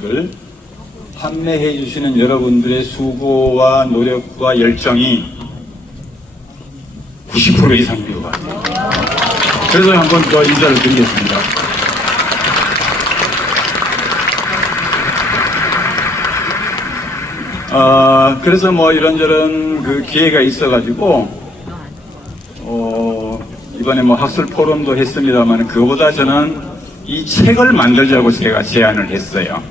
걸 판매해 주시는 여러분들의 수고와 노력과 열정이 90% 이상인 것 같아요. 그래서 한 번 더 인사를 드리겠습니다. 어, 그래서 뭐 이런저런 그 기회가 있어가지고, 어, 이번에 뭐 학술 포럼도 했습니다만, 그거보다 저는 이 책을 만들자고 제가 제안을 했어요.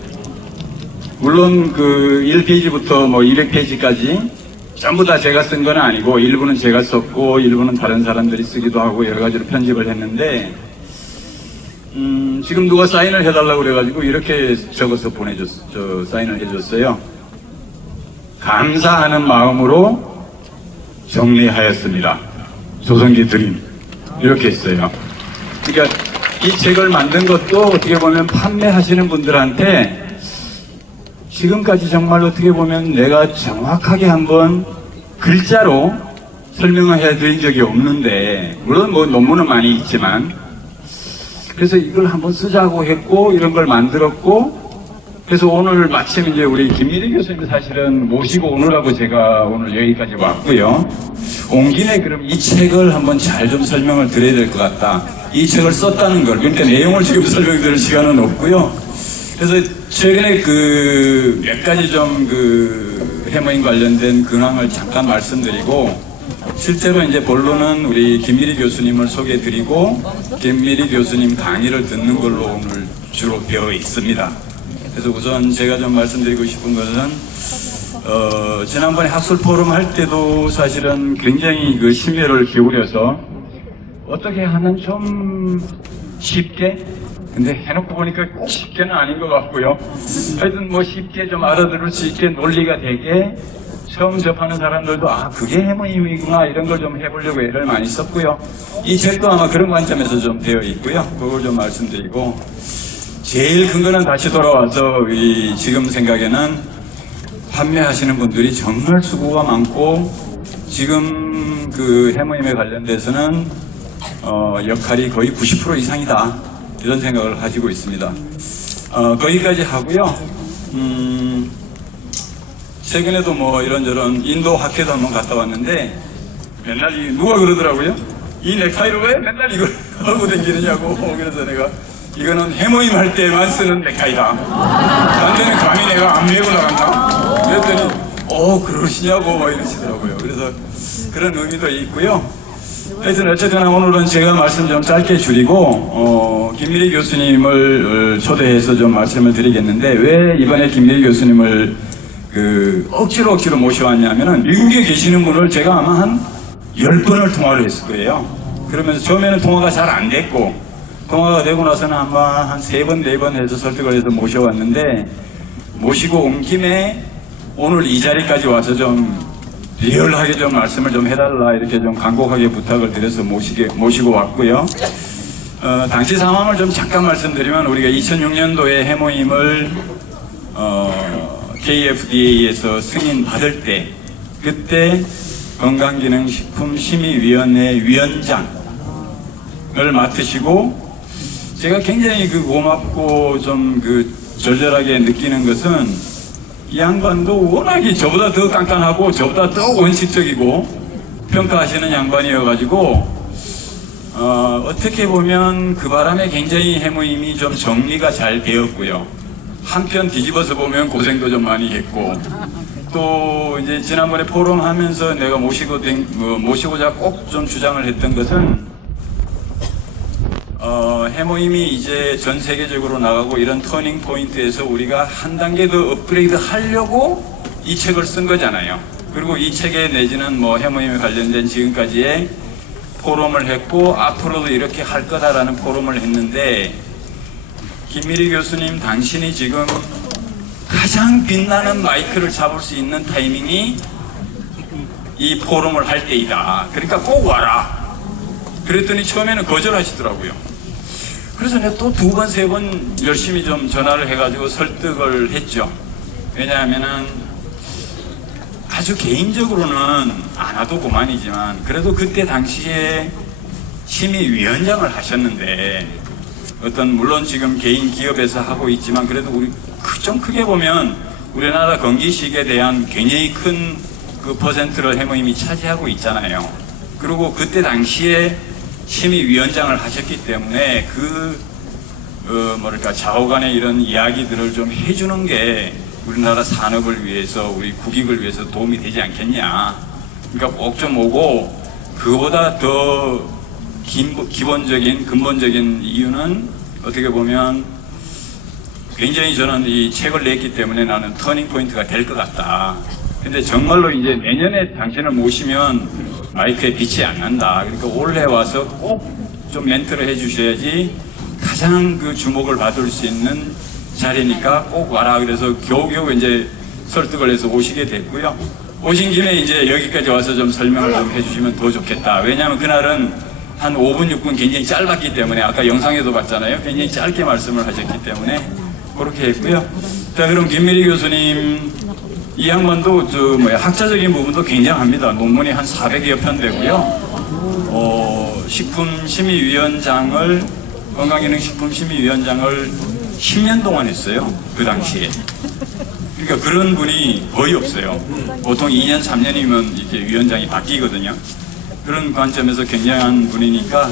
물론 그 1페이지부터 뭐 200페이지까지 전부 다 제가 쓴 건 아니고, 일부는 제가 썼고, 일부는 다른 사람들이 쓰기도 하고, 여러 가지로 편집을 했는데, 음, 지금 누가 사인을 해달라고 그래가지고, 이렇게 적어서 보내줬, 저, 사인을 해줬어요. 감사하는 마음으로 정리하였습니다. 조성기 드림. 이렇게 했어요. 그러니까 이 책을 만든 것도 어떻게 보면 판매하시는 분들한테 지금까지 정말 어떻게 보면 내가 정확하게 한번 글자로 설명을 해드린 적이 없는데, 물론 뭐 논문은 많이 있지만, 그래서 이걸 한번 쓰자고 했고, 이런 걸 만들었고, 그래서 오늘 마침 이제 우리 김미리 교수님 사실은 모시고 오느라고 제가 오늘 여기까지 왔고요. 온 김에 그럼 이 책을 한번 잘 좀 설명을 드려야 될 것 같다. 이 책을 썼다는 걸, 그러니까 내용을 지금 설명드릴 시간은 없고요. 그래서 최근에 그 몇 가지 좀그 해머인 관련된 근황을 잠깐 말씀드리고 실제로 이제 본론은 우리 김미리 교수님을 소개해드리고 김미리 교수님 강의를 듣는 걸로 오늘 주로 되어 있습니다. 그래서 우선 제가 좀 말씀드리고 싶은 것은 어, 지난번에 학술 포럼 할 때도 사실은 굉장히 그 심혈을 기울여서 어떻게 하면 좀 쉽게 근데 해놓고 보니까 꼭 쉽게는 아닌 것 같고요. 하여튼 뭐 쉽게 좀 알아들을 수 있게 논리가 되게 처음 접하는 사람들도 아 그게 해모임이구나 이런 걸 좀 해보려고 애를 많이 썼고요. 이 책도 아마 그런 관점에서 좀 되어 있고요. 그걸 좀 말씀드리고 제일 큰 거는 다시 돌아와서 이 지금 생각에는 판매하시는 분들이 정말 수고가 많고 지금 그 해모임에 관련돼서는 어, 역할이 거의 90% 이상이다 이런 생각을 가지고 있습니다. 어, 거기까지 하고요. 음, 최근에도 뭐 이런저런 인도 학회도 한번 갔다 왔는데 맨날 이 누가 그러더라고요. 이 넥타이로 왜 맨날 이걸 하고 다니느냐고 그래서 내가 이거는 해모임 할 때만 쓰는 넥타이다. 딴 데는 감히 내가 안 메고 나간다. 그랬더니 어 그러시냐고 막 이러시더라고요. 그래서 그런 의미도 있고요. 하여튼 어쨌거나 오늘은 제가 말씀 좀 짧게 줄이고 어, 김미리 교수님을 어, 초대해서 좀 말씀을 드리겠는데 왜 이번에 김미리 교수님을 그 억지로 억지로 모셔왔냐면은 미국에 계시는 분을 제가 아마 한 10번을 통화를 했을 거예요. 그러면서 처음에는 통화가 잘 안 됐고 통화가 되고 나서는 아마 한 세 번, 네 번 해서 설득을 해서 모셔왔는데 모시고 온 김에 오늘 이 자리까지 와서 좀 리얼하게 좀 말씀을 좀 해달라 이렇게 좀 간곡하게 부탁을 드려서 모시게, 모시고 왔고요. 어, 당시 상황을 좀 잠깐 말씀드리면 우리가 2006년도에 해모임을 어, KFDA에서 승인 받을 때 그때 건강기능식품심의위원회 위원장을 맡으시고 제가 굉장히 그 고맙고 좀 그 절절하게 느끼는 것은 이 양반도 워낙에 저보다 더 깐깐하고 저보다 더 원칙적이고 평가하시는 양반이어가지고 어, 어떻게 보면 그 바람에 굉장히 해모임이 좀 정리가 잘 되었고요. 한편 뒤집어서 보면 고생도 좀 많이 했고 또 이제 지난번에 포럼 하면서 내가 모시고 된, 뭐, 모시고자 꼭 좀 주장을 했던 것은 어, 해모임이 이제 전 세계적으로 나가고 이런 터닝 포인트에서 우리가 한 단계 더 업그레이드 하려고 이 책을 쓴 거잖아요. 그리고 이 책에 내지는 뭐 해모임에 관련된 지금까지의 포럼을 했고 앞으로도 이렇게 할 거다라는 포럼을 했는데 김미리 교수님 당신이 지금 가장 빛나는 마이크를 잡을 수 있는 타이밍이 이 포럼을 할 때이다. 그러니까 꼭 와라. 그랬더니 처음에는 거절하시더라고요. 그래서 내가 또 두 번, 세 번 열심히 좀 전화를 해가지고 설득을 했죠. 왜냐하면은 아주 개인적으로는 안 와도 그만이지만 그래도 그때 당시에 심의위원장을 하셨는데 어떤 물론 지금 개인 기업에서 하고 있지만 그래도 우리 그- 좀 크게 보면 우리나라 건기식에 대한 굉장히 큰 그 퍼센트를 해모임이 차지하고 있잖아요. 그리고 그때 당시에 심의위원장을 하셨기 때문에 그 어, 뭐랄까 좌우간의 이런 이야기들을 좀 해주는 게 우리나라 산업을 위해서 우리 국익을 위해서 도움이 되지 않겠냐. 그러니까 꼭 좀 오고 그거보다 더 긴- 기본적인 근본적인 이유는 어떻게 보면 굉장히 저는 이 책을 냈기 때문에 나는 터닝 포인트가 될 것 같다. 근데 정말로 이제 내년에 당신을 모시면 마이크에 빛이 안 난다. 그러니까 올해 와서 꼭 좀 멘트를 해주셔야지 가장 그 주목을 받을 수 있는 자리니까 꼭 와라. 그래서 겨우겨우 이제 설득을 해서 오시게 됐고요. 오신 김에 이제 여기까지 와서 좀 설명을 좀 해주시면 더 좋겠다. 왜냐하면 그날은 한 5분, 6분 굉장히 짧았기 때문에 아까 영상에도 봤잖아요. 굉장히 짧게 말씀을 하셨기 때문에 그렇게 했고요. 자, 그럼 김미리 교수님 이 양반도 저 뭐야 학자적인 부분도 굉장합니다. 논문이 한 400여 편 되고요. 어, 식품심의위원장을 건강기능식품심의위원장을 10년 동안 했어요. 그 당시에. 그러니까 그런 분이 거의 없어요. 보통 2년, 3년이면 이제 위원장이 바뀌거든요. 그런 관점에서 굉장한 분이니까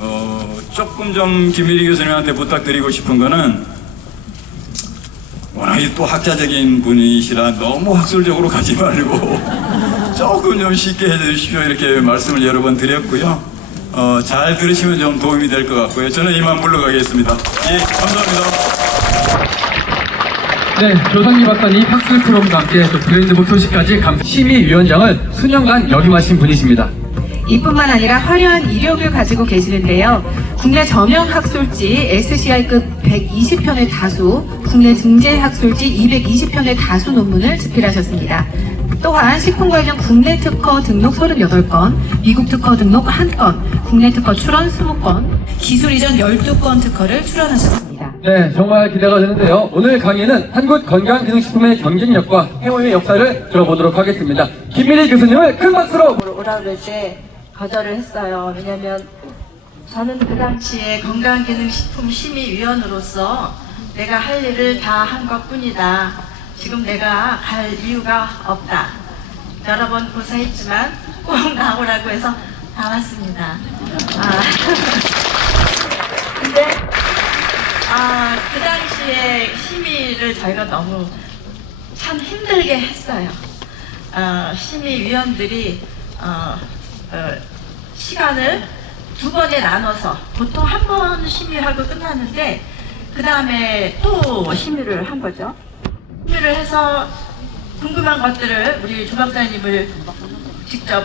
어, 조금 좀 김일희 교수님한테 부탁드리고 싶은 거는 워낙에 또 학자적인 분이시라 너무 학술적으로 가지 말고 조금 좀 쉽게 해주십시오 이렇게 말씀을 여러 번 드렸고요. 어, 잘 들으시면 좀 도움이 될 것 같고요. 저는 이만 물러가겠습니다. 예, 감사합니다. 네, 조상기 박사님 학술 프로그램과 함께 또 브랜드북 소식까지 감 심의위원장을 수년간 역임하신 분이십니다. 이뿐만 아니라 화려한 이력을 가지고 계시는데요. 국내 저명 학술지 SCI급 120편의 다수, 국내 등재 학술지 220편의 다수 논문을 집필하셨습니다. 또한 식품 관련 국내 특허 등록 38건, 미국 특허 등록 1건, 국내 특허 출원 20건, 기술 이전 12건 특허를 출원하셨습니다. 네, 정말 기대가 되는데요. 오늘 강의는 한국 건강기능식품의 경쟁력과 해모임의 역사를 들어보도록 하겠습니다. 김미리 교수님을 큰 박수로 오라 그럴 때 거절을 했어요. 왜냐면 저는 그 당시에 건강기능식품심의위원으로서 내가 할 일을 다 한 것 뿐이다. 지금 내가 갈 이유가 없다. 여러 번 고사했지만 꼭 나오라고 해서 나왔습니다. 아. 근데 아, 그 당시에 심의를 저희가 너무 참 힘들게 했어요. 어, 심의위원들이 어, 어, 시간을 두 번에 나눠서 보통 한 번 심의하고 끝나는데 그 다음에 또 심의를 한 거죠. 심의를 해서 궁금한 것들을 우리 조 박사님을 직접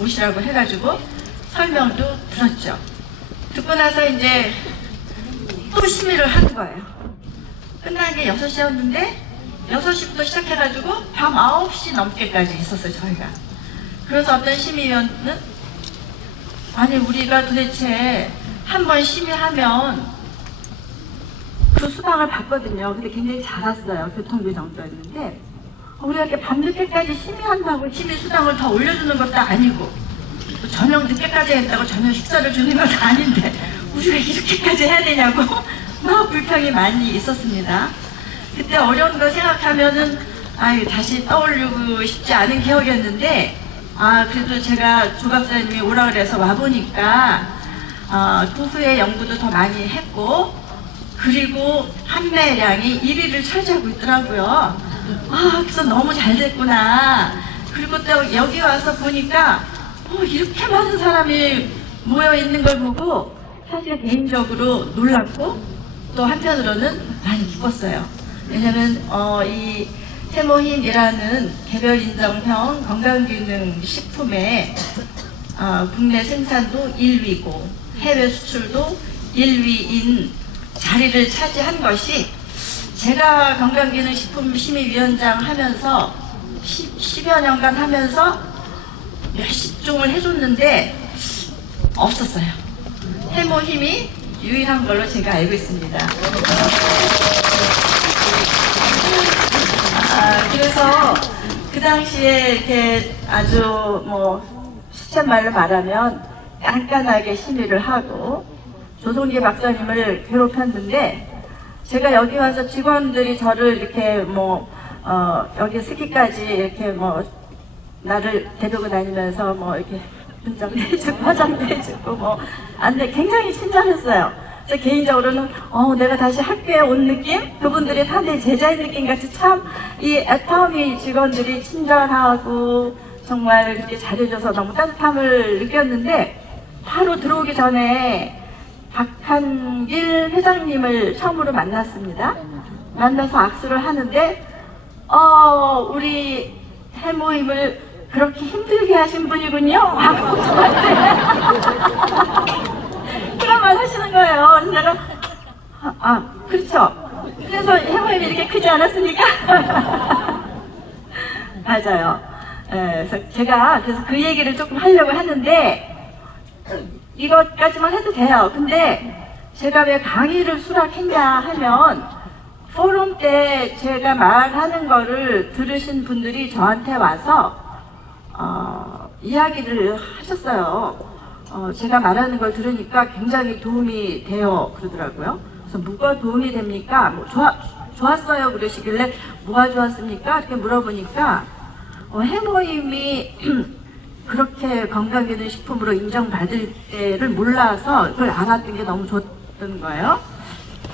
오시라고 해가지고 설명도 들었죠. 듣고 나서 이제 또 심의를 하는 거예요. 끝난 게 6시였는데 6시부터 시작해가지고 밤 9시 넘게까지 있었어요, 저희가. 그래서 어떤 심의위원은 아니, 우리가 도대체 한 번 심의하면 그 수당을 받거든요. 근데 굉장히 작았어요. 교통비 정도였는데 우리가 이렇게 밤늦게까지 심의한다고 심의 수당을 더 올려주는 것도 아니고 또 저녁 늦게까지 했다고 저녁 식사를 주는 것도 아닌데 우리가 이렇게까지 해야 되냐고 막 불평이 많이 있었습니다. 그때 어려운 거 생각하면은 아유 다시 떠올리고 싶지 않은 기억이었는데 아 그래도 제가 조 박사님이 오라 그래서 와 보니까 어, 그 후에 연구도 더 많이 했고 그리고 판매량이 1위를 차지하고 있더라고요. 아 그래서 너무 잘 됐구나. 그리고 또 여기 와서 보니까 어, 이렇게 많은 사람이 모여 있는 걸 보고 사실 개인적으로 놀랐고 또 한편으로는 많이 기뻤어요. 왜냐면 어, 이 세모힘이라는 개별 인정형 건강기능 식품의 어, 국내 생산도 1위고 해외 수출도 1위인 자리를 차지한 것이 제가 건강기능식품심의위원장 하면서 10, 여 년간 하면서 몇십 종을 해줬는데 없었어요. 해모 힘이 유일한 걸로 제가 알고 있습니다. 아, 그래서 그 당시에 이렇게 아주 뭐 시쳇말로 말하면 깐깐하게 심의를 하고 조성기 박사님을 괴롭혔는데 제가 여기 와서 직원들이 저를 이렇게 뭐, 어, 여기 스키까지 이렇게 뭐, 나를 데리고 다니면서 뭐, 이렇게 분장도 해주고, 화장도 해주고, 뭐, 안 돼. 굉장히 친절했어요. 제 개인적으로는, 어, 내가 다시 학교에 온 느낌? 그분들이 다 내 제자인 느낌 같이 참, 이 애터미 직원들이 친절하고, 정말 이렇게 잘해줘서 너무 따뜻함을 느꼈는데, 바로 들어오기 전에 박한길 회장님을 처음으로 만났습니다. 만나서 악수를 하는데, 어, 우리 해모임을 그렇게 힘들게 하신 분이군요. 하고 저한테 말 하시는 거예요. 내가, 아, 아, 그렇죠. 그래서 해모임이 이렇게 크지 않았습니까? 맞아요. 예, 그래서 제가 그래서 그 얘기를 조금 하려고 하는데, 이것까지만 해도 돼요. 근데 제가 왜 강의를 수락했냐 하면 포럼 때 제가 말하는 거를 들으신 분들이 저한테 와서 어, 이야기를 하셨어요. 어, 제가 말하는 걸 들으니까 굉장히 도움이 돼요. 그러더라고요. 그래서 뭐가 도움이 됩니까? 뭐 좋아, 좋았어요. 그러시길래 뭐가 좋았습니까? 이렇게 물어보니까 어, 해모임이 그렇게 건강기능 식품으로 인정받을 때를 몰라서 그걸 알았던 게 너무 좋던 거예요.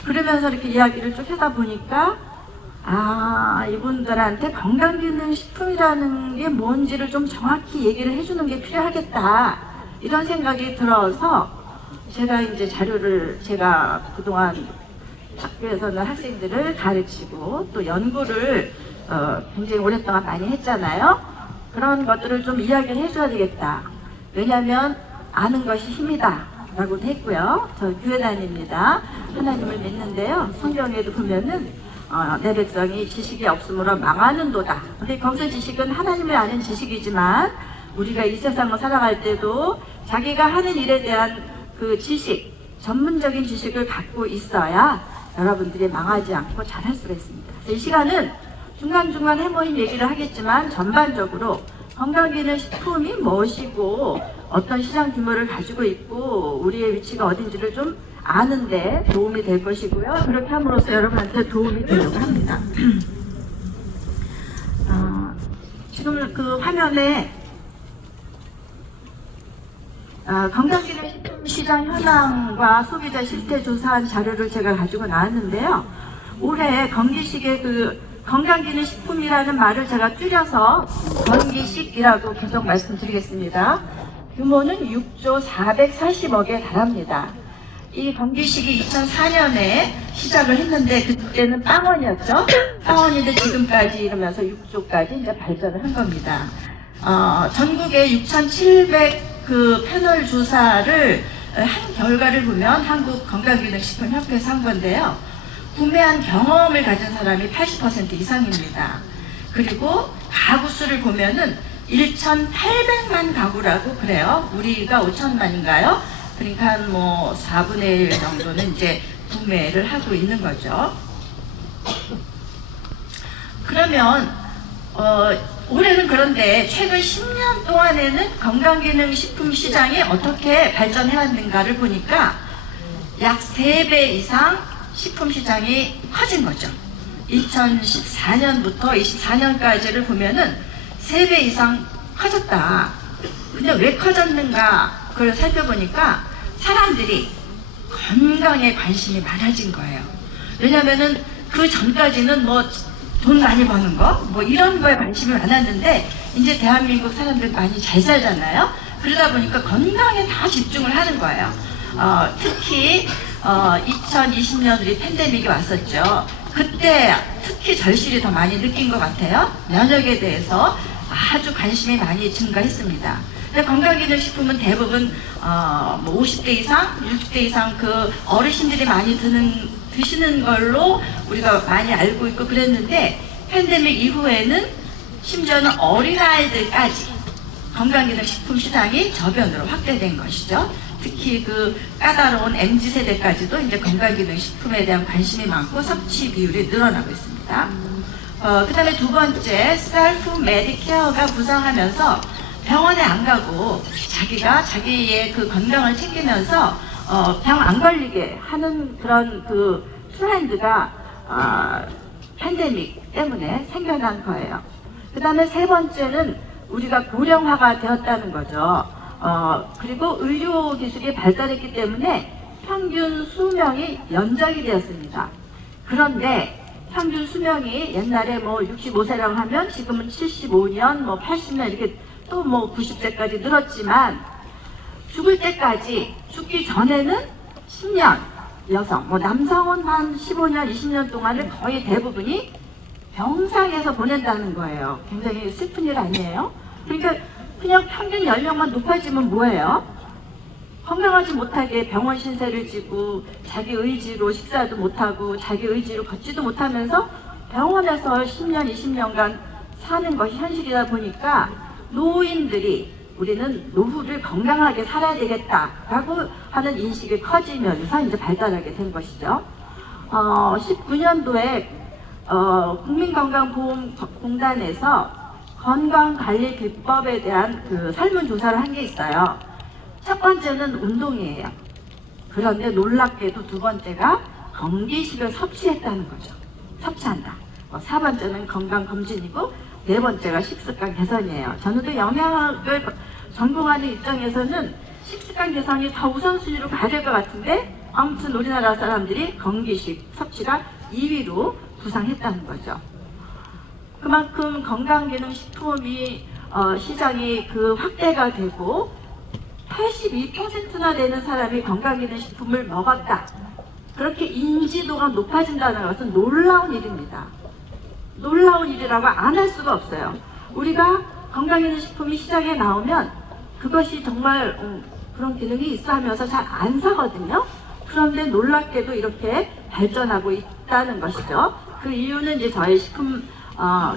그러면서 이렇게 이야기를 쭉 하다 보니까 아 이분들한테 건강기능 식품이라는 게 뭔지를 좀 정확히 얘기를 해주는 게 필요하겠다 이런 생각이 들어서 제가 이제 자료를 제가 그동안 학교에서는 학생들을 가르치고 또 연구를 어, 굉장히 오랫동안 많이 했잖아요. 그런 것들을 좀 이야기를 해줘야 되겠다. 왜냐하면 아는 것이 힘이다. 라고도 했고요. 저 교회 다닙니다. 하나님을 믿는데요. 성경에도 보면은 어, 내 백성이 지식이 없으므로 망하는 도다. 근데 거기서 지식은 하나님을 아는 지식이지만 우리가 이 세상을 살아갈 때도 자기가 하는 일에 대한 그 지식, 전문적인 지식을 갖고 있어야 여러분들이 망하지 않고 잘 할 수가 있습니다. 이 시간은 중간중간 해모임 얘기를 하겠지만 전반적으로 건강기능 식품이 무엇이고 어떤 시장 규모를 가지고 있고 우리의 위치가 어딘지를 좀 아는데 도움이 될 것이고요. 그렇게 함으로써 여러분한테 도움이 되려고 합니다. 어, 지금 그 화면에 어, 건강기능식품 시장 현황과 소비자 실태 조사한 자료를 제가 가지고 나왔는데요. 올해 건기식의 그 건강기능식품이라는 말을 제가 줄여서 건기식이라고 계속 말씀드리겠습니다. 규모는 6조 440억에 달합니다. 이 건기식이 2004년에 시작을 했는데 그때는 빵원이었죠. 빵원인데 지금까지 이러면서 6조까지 이제 발전을 한 겁니다. 어, 전국에 6,700 그 패널 조사를 한 결과를 보면 한국 건강기능식품협회에서 한 건데요. 구매한 경험을 가진 사람이 80% 이상입니다. 그리고 가구 수를 보면은 1,800만 가구라고 그래요. 우리가 5천만인가요? 그러니까 한뭐 4분의 1 정도는 이제 구매를 하고 있는 거죠. 그러면 어, 올해는 그런데 최근 10년 동안에는 건강기능식품 시장이 어떻게 발전해왔는가를 보니까 약 3배 이상 식품 시장이 커진 거죠. 2014년부터 24년까지를 보면은 3배 이상 커졌다. 근데 왜 커졌는가 그걸 살펴보니까 사람들이 건강에 관심이 많아진 거예요. 왜냐면은 그 전까지는 뭐 돈 많이 버는 거, 뭐 이런 거에 관심이 많았는데, 이제 대한민국 사람들 많이 잘 살잖아요? 그러다 보니까 건강에 다 집중을 하는 거예요. 어, 특히, 어, 2020년 우리 팬데믹이 왔었죠. 그때 특히 절실히 더 많이 느낀 것 같아요. 면역에 대해서 아주 관심이 많이 증가했습니다. 근데 건강기능식품은 대부분 어, 뭐 50대 이상, 60대 이상 그 어르신들이 많이 드는 드시는 걸로 우리가 많이 알고 있고 그랬는데 팬데믹 이후에는 심지어는 어린아이들까지 건강기능식품 시장이 저변으로 확대된 것이죠. 특히 그 까다로운 MZ 세대까지도 이제 건강기능식품에 대한 관심이 많고 섭취 비율이 늘어나고 있습니다. 어, 그 다음에 두 번째 셀프 메디케어가 부상하면서 병원에 안 가고 자기가 자기의 그 건강을 챙기면서 어, 병안 걸리게 하는 그런 그 트렌드가 어, 팬데믹 때문에 생겨난 거예요. 그 다음에 세 번째는 우리가 고령화가 되었다는 거죠. 어, 그리고 의료 기술이 발달했기 때문에 평균 수명이 연장이 되었습니다. 그런데 평균 수명이 옛날에 뭐 65세라고 하면 지금은 75년, 뭐 80년 이렇게 또 뭐 90세까지 늘었지만 죽을 때까지 죽기 전에는 10년 여성, 뭐 남성은 한 15년, 20년 동안을 거의 대부분이 병상에서 보낸다는 거예요. 굉장히 슬픈 일 아니에요? 그러니까 그냥 평균 연령만 높아지면 뭐예요? 건강하지 못하게 병원 신세를 지고 자기 의지로 식사도 못하고 자기 의지로 걷지도 못하면서 병원에서 10년, 20년간 사는 것이 현실이다 보니까 노인들이 우리는 노후를 건강하게 살아야 되겠다라고 하는 인식이 커지면서 이제 발달하게 된 것이죠. 어, 19년도에 어, 국민건강보험공단에서 건강관리 비법에 대한 그 설문조사를 한 게 있어요. 첫 번째는 운동이에요. 그런데 놀랍게도 두 번째가 건기식을 섭취했다는 거죠. 섭취한다. 어, 사 번째는 건강검진이고 네 번째가 식습관 개선이에요. 저는 또 영양학을 전공하는 입장에서는 식습관 개선이 더 우선순위로 가야 될 것 같은데 아무튼 우리나라 사람들이 건기식 섭취가 2위로 부상했다는 거죠. 그만큼 건강기능식품이 어, 시장이 그 확대가 되고 82%나 되는 사람이 건강기능식품을 먹었다. 그렇게 인지도가 높아진다는 것은 놀라운 일입니다. 놀라운 일이라고 안 할 수가 없어요. 우리가 건강기능식품이 시장에 나오면 그것이 정말 음, 그런 기능이 있어 하면서 잘 안 사거든요. 그런데 놀랍게도 이렇게 발전하고 있다는 것이죠. 그 이유는 이제 저희 식품 어,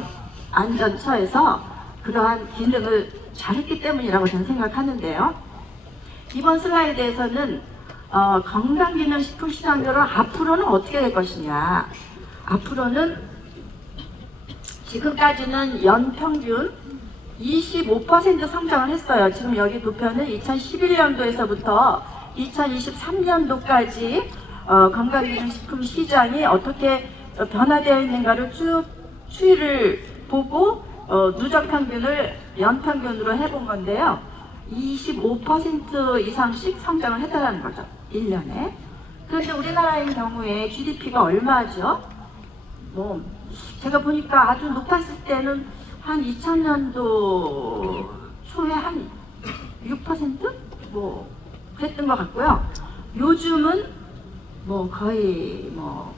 안전처에서 그러한 기능을 잘했기 때문이라고 저는 생각하는데요. 이번 슬라이드에서는 어, 건강기능식품 시장으로 앞으로는 어떻게 될 것이냐. 앞으로는 지금까지는 연평균 25% 성장을 했어요. 지금 여기 도표는 2011년도에서부터 2023년도까지 어, 건강기능식품 시장이 어떻게 어, 변화되어 있는가를 쭉 추이를 보고 어, 누적 평균을 연평균으로 해본 건데요. 25% 이상씩 성장을 했다는 거죠. 1년에. 그런데 우리나라의 경우에 GDP가 얼마죠? 뭐 제가 보니까 아주 높았을 때는 한 2000년도 초에 한 6%뭐 그랬던 것 같고요. 요즘은 뭐 거의 뭐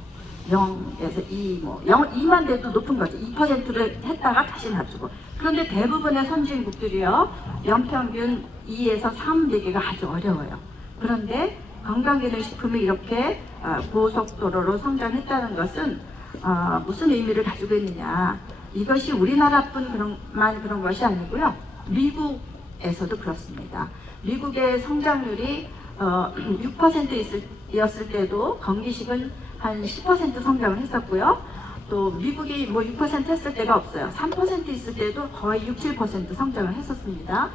0에서 2, 뭐 0, 2만 돼도 높은 거죠. 2%를 했다가 다시 낮추고. 그런데 대부분의 선진국들이요, 연평균 2에서 3 되기가 아주 어려워요. 그런데 건강기능식품이 이렇게 어, 고속도로로 성장했다는 것은 어, 무슨 의미를 가지고 있느냐. 이것이 우리나라뿐 그런만 그런 것이 아니고요. 미국에서도 그렇습니다. 미국의 성장률이 어, 6% 있을, 였을 때도 건기식은 한 10% 성장을 했었고요. 또 미국이 뭐 6% 했을 때가 없어요. 3% 있을 때도 거의 6, 7% 성장을 했었습니다.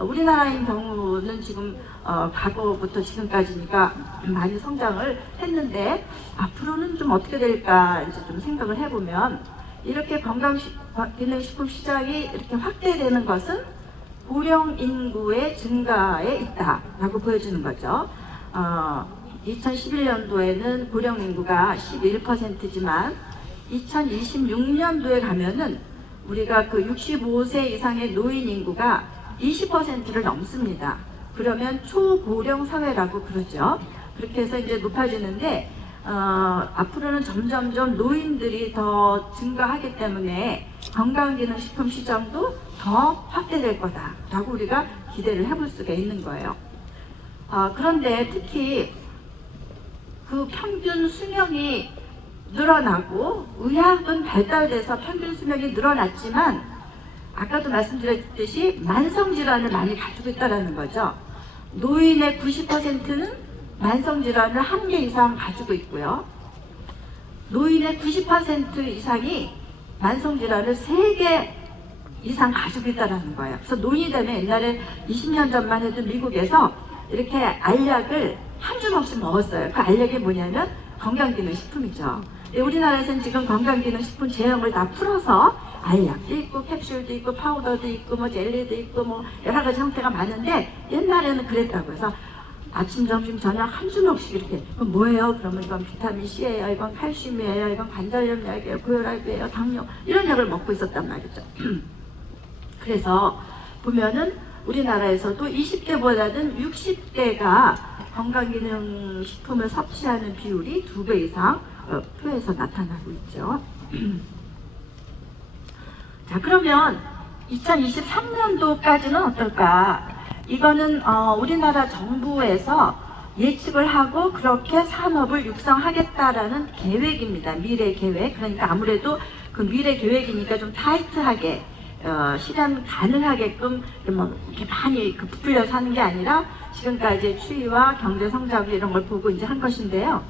어, 우리나라의 경우는 지금 어, 과거부터 지금까지니까 많이 성장을 했는데 앞으로는 좀 어떻게 될까 이제 좀 생각을 해보면 이렇게 건강 기능식품 시장이 이렇게 확대되는 것은 고령 인구의 증가에 있다라고 보여주는 거죠. 어, 2011년도에는 고령 인구가 11%지만 2026년도에 가면은 우리가 그 65세 이상의 노인 인구가 20%를 넘습니다. 그러면 초고령 사회라고 그러죠. 그렇게 해서 이제 높아지는데 어, 앞으로는 점점점 노인들이 더 증가하기 때문에 건강기능식품 시장도 더 확대될 거다라고 우리가 기대를 해볼 수가 있는 거예요. 어, 그런데 특히 그 평균 수명이 늘어나고 의학은 발달돼서 평균 수명이 늘어났지만 아까도 말씀드렸듯이 만성 질환을 많이 가지고 있다는 거죠. 노인의 90%는 만성 질환을 한 개 이상 가지고 있고요. 노인의 90% 이상이 만성 질환을 세 개 이상 가지고 있다는 거예요. 그래서 노인이 되면 옛날에 20년 전만 해도 미국에서 이렇게 알약을 한 주먹씩 먹었어요. 그 알약이 뭐냐면 건강기능식품이죠. 근데 우리나라에서는 지금 건강기능식품 제형을 다 풀어서 알약도 있고 캡슐도 있고 파우더도 있고 뭐 젤리도 있고 뭐 여러 가지 형태가 많은데 옛날에는 그랬다고 해서 아침, 점심, 저녁 한 주먹씩 이렇게 그럼 뭐예요? 그러면 이건 비타민 C예요, 이건 칼슘이에요, 이건 관절염 약이에요, 고혈압이에요, 당뇨 이런 약을 먹고 있었단 말이죠. 그래서 보면은 우리나라에서도 20대보다는 60대가 건강기능식품을 섭취하는 비율이 두 배 이상 어, 표에서 나타나고 있죠. 자 그러면 2023년도까지는 어떨까? 이거는 어, 우리나라 정부에서 예측을 하고 그렇게 산업을 육성하겠다라는 계획입니다. 미래 계획. 그러니까 아무래도 그 미래 계획이니까 좀 타이트하게 어, 실현 가능하게끔 뭐 이렇게 많이 그 부풀려서 하는 게 아니라 지금까지 추이와 경제 성장 이런 걸 보고 이제 한 것인데요.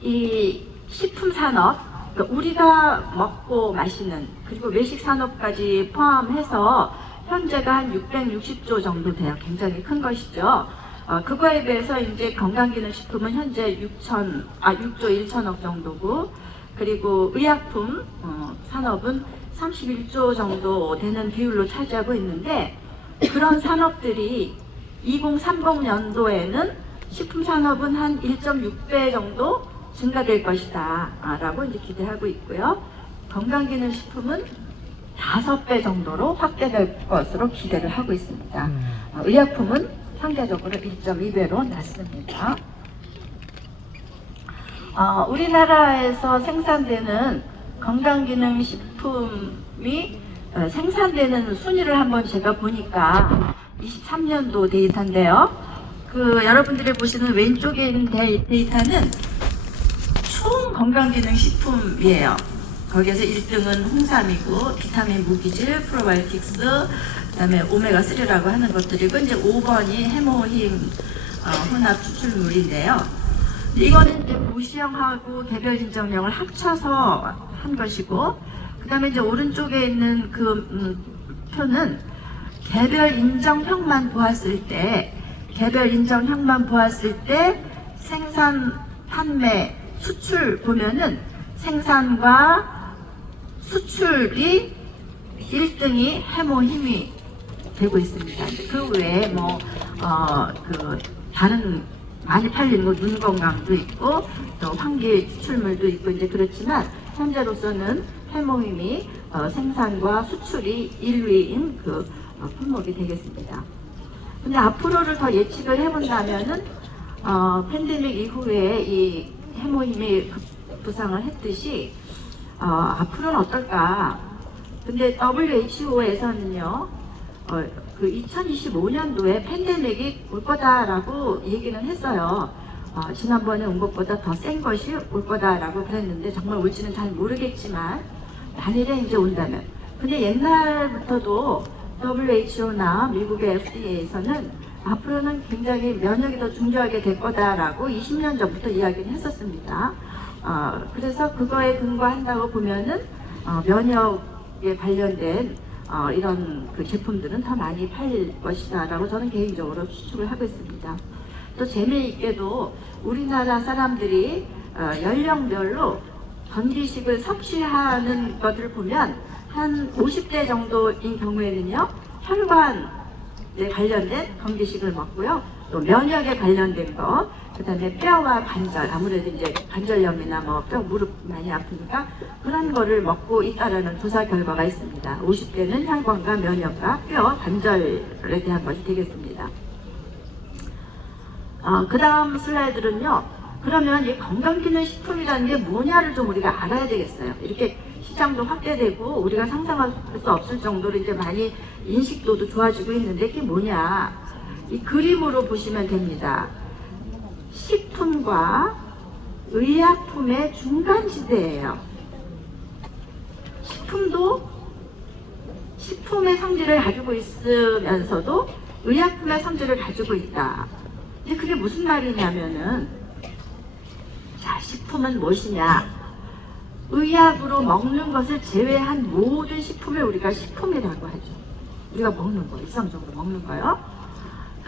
이 식품 산업, 그러니까 우리가 먹고 마시는 그리고 외식 산업까지 포함해서 현재가 한 660조 정도 돼요. 굉장히 큰 것이죠. 어, 그거에 비해서 이제 건강기능식품은 현재 6천, 아 6조 1천억 정도고 그리고 의약품 어, 산업은 31조 정도 되는 비율로 차지하고 있는데 그런 산업들이 2030년도에는 식품 산업은 한 1.6배 정도 증가될 것이다 아, 라고 이제 기대하고 있고요. 건강기능식품은 5배 정도로 확대될 것으로 기대를 하고 있습니다. 어, 의약품은 상대적으로 1.2배로 낮습니다. 어, 우리나라에서 생산되는 건강기능식품이 어, 생산되는 순위를 한번 제가 보니까 23년도 데이터인데요. 그 여러분들이 보시는 왼쪽에 있는 데이- 데이터는 총 건강기능식품이에요. 거기에서 1등은 홍삼이고 비타민 무기질, 프로바이오틱스, 그다음에 오메가3라고 하는 것들이고 이제 5번이 해모힘 어, 혼합 추출물인데요. 이거는 이제 고시형하고 개별 인정령을 합쳐서 한 것이고, 그 다음에 이제 오른쪽에 있는 그 음, 표는 개별 인정형만 보았을 때, 개별 인정형만 보았을 때 생산, 판매, 수출 보면은 생산과 수출이 1등이 해모 힘이 되고 있습니다. 그 외에 뭐, 어, 그, 다른 많이 팔리는 거 눈 건강도 있고, 또 환기 추출물도 있고, 이제 그렇지만, 현재로서는 해모임이 어, 생산과 수출이 1위인 그 어, 품목이 되겠습니다. 근데 앞으로를 더 예측을 해본다면은, 어, 팬데믹 이후에 이 해모임이 부상을 했듯이, 어, 앞으로는 어떨까? 근데 WHO에서는요, 어, 그 2025년도에 팬데믹이 올 거다라고 얘기는 했어요. 어, 지난번에 온 것보다 더 센 것이 올 거다라고 그랬는데 정말 올지는 잘 모르겠지만 만일에 이제 온다면. 근데 옛날부터도 WHO나 미국의 FDA에서는 앞으로는 굉장히 면역이 더 중요하게 될 거다라고 20년 전부터 이야기를 했었습니다. 어, 그래서 그거에 근거한다고 보면은 어, 면역에 관련된 어, 이런 그 제품들은 더 많이 팔릴 것이다라고 저는 개인적으로 추측을 하고 있습니다. 또 재미있게도 우리나라 사람들이 어, 연령별로 건기식을 섭취하는 것을 보면 한 50대 정도인 경우에는요 혈관에 관련된 건기식을 먹고요 또 면역에 관련된 거 그 다음에 뼈와 관절 아무래도 이제 관절염이나 뭐 뼈 무릎 많이 아프니까 그런 거를 먹고 있다라는 조사 결과가 있습니다. 50대는 혈관과 면역과 뼈 관절에 대한 것이 되겠습니다. 어, 그 다음 슬라이드는요. 그러면 이 건강기능식품이라는 게 뭐냐를 좀 우리가 알아야 되겠어요. 이렇게 시장도 확대되고 우리가 상상할 수 없을 정도로 이제 많이 인식도도 좋아지고 있는데 이게 뭐냐. 이 그림으로 보시면 됩니다. 식품과 의약품의 중간 지대예요. 식품도 식품의 성질을 가지고 있으면서도 의약품의 성질을 가지고 있다. 근데 그게 무슨 말이냐면은 자 식품은 무엇이냐? 의약으로 먹는 것을 제외한 모든 식품을 우리가 식품이라고 하죠. 우리가 먹는 거, 일상적으로 먹는 거요.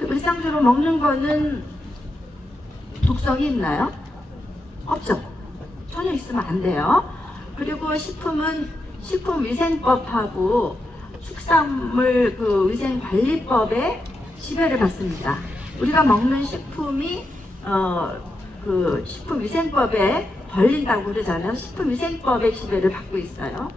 그 일상적으로 먹는 거는 독성이 있나요? 없죠. 전혀 있으면 안 돼요. 그리고 식품은 식품위생법하고 축산물 그 위생관리법에 지배를 받습니다. 우리가 먹는 식품이 어, 그 식품위생법에 걸린다고 그러잖아요. 식품위생법의 지배를 받고 있어요.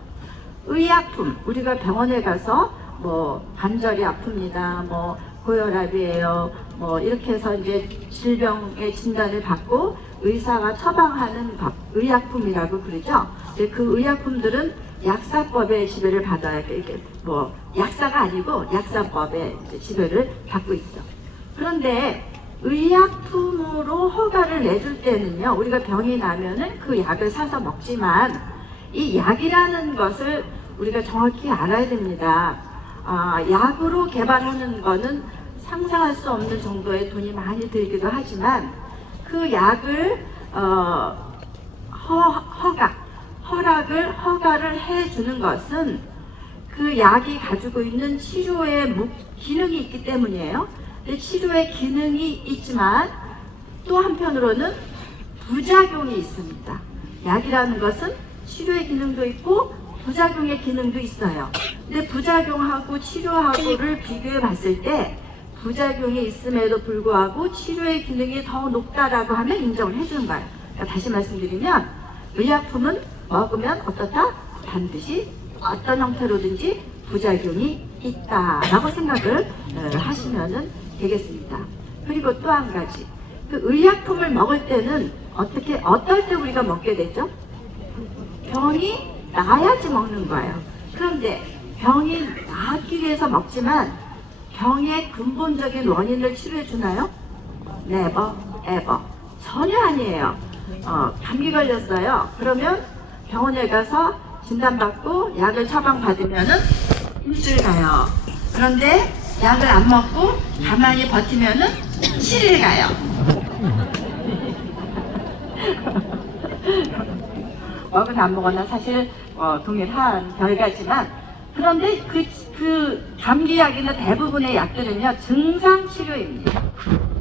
의약품 우리가 병원에 가서 뭐 관절이 아픕니다. 뭐 고혈압이에요. 뭐 이렇게 해서 이제 질병의 진단을 받고 의사가 처방하는 법, 의약품이라고 그러죠. 근데 그 의약품들은 약사법의 지배를 받아야 이게 뭐 약사가 아니고 약사법의 지배를 받고 있죠. 그런데 의약품으로 허가를 내줄 때는요, 우리가 병이 나면은 그 약을 사서 먹지만 이 약이라는 것을 우리가 정확히 알아야 됩니다. 아, 약으로 개발하는 거는 상상할 수 없는 정도의 돈이 많이 들기도 하지만 그 약을 어, 허, 허가, 허락을 허가를 해주는 것은 그 약이 가지고 있는 치료의 목, 기능이 있기 때문이에요. 근데 치료의 기능이 있지만 또 한편으로는 부작용이 있습니다. 약이라는 것은 치료의 기능도 있고 부작용의 기능도 있어요. 근데 부작용하고 치료하고를 비교해 봤을 때 부작용이 있음에도 불구하고 치료의 기능이 더 높다라고 하면 인정을 해주는 거예요. 그러니까 다시 말씀드리면 의약품은 먹으면 어떻다? 반드시 어떤 형태로든지 부작용이 있다라고 생각을 어, 하시면은 되겠습니다. 그리고 또 한 가지 그 의약품을 먹을 때는 어떻게 어떨 때 우리가 먹게 되죠? 병이 나야지 먹는 거예요. 그런데 병이 나기 위해서 먹지만 병의 근본적인 원인을 치료해 주나요? 네버 에버 전혀 아니에요. 어, 감기 걸렸어요. 그러면 병원에 가서 진단받고 약을 처방받으면은 일주일 가요. 그런데 약을 안 먹고 가만히 버티면은 7일 가요. 먹은 안 먹었나 사실 어, 동일한 결과지만 그런데 그, 그 감기약이나 대부분의 약들은요 증상 치료입니다.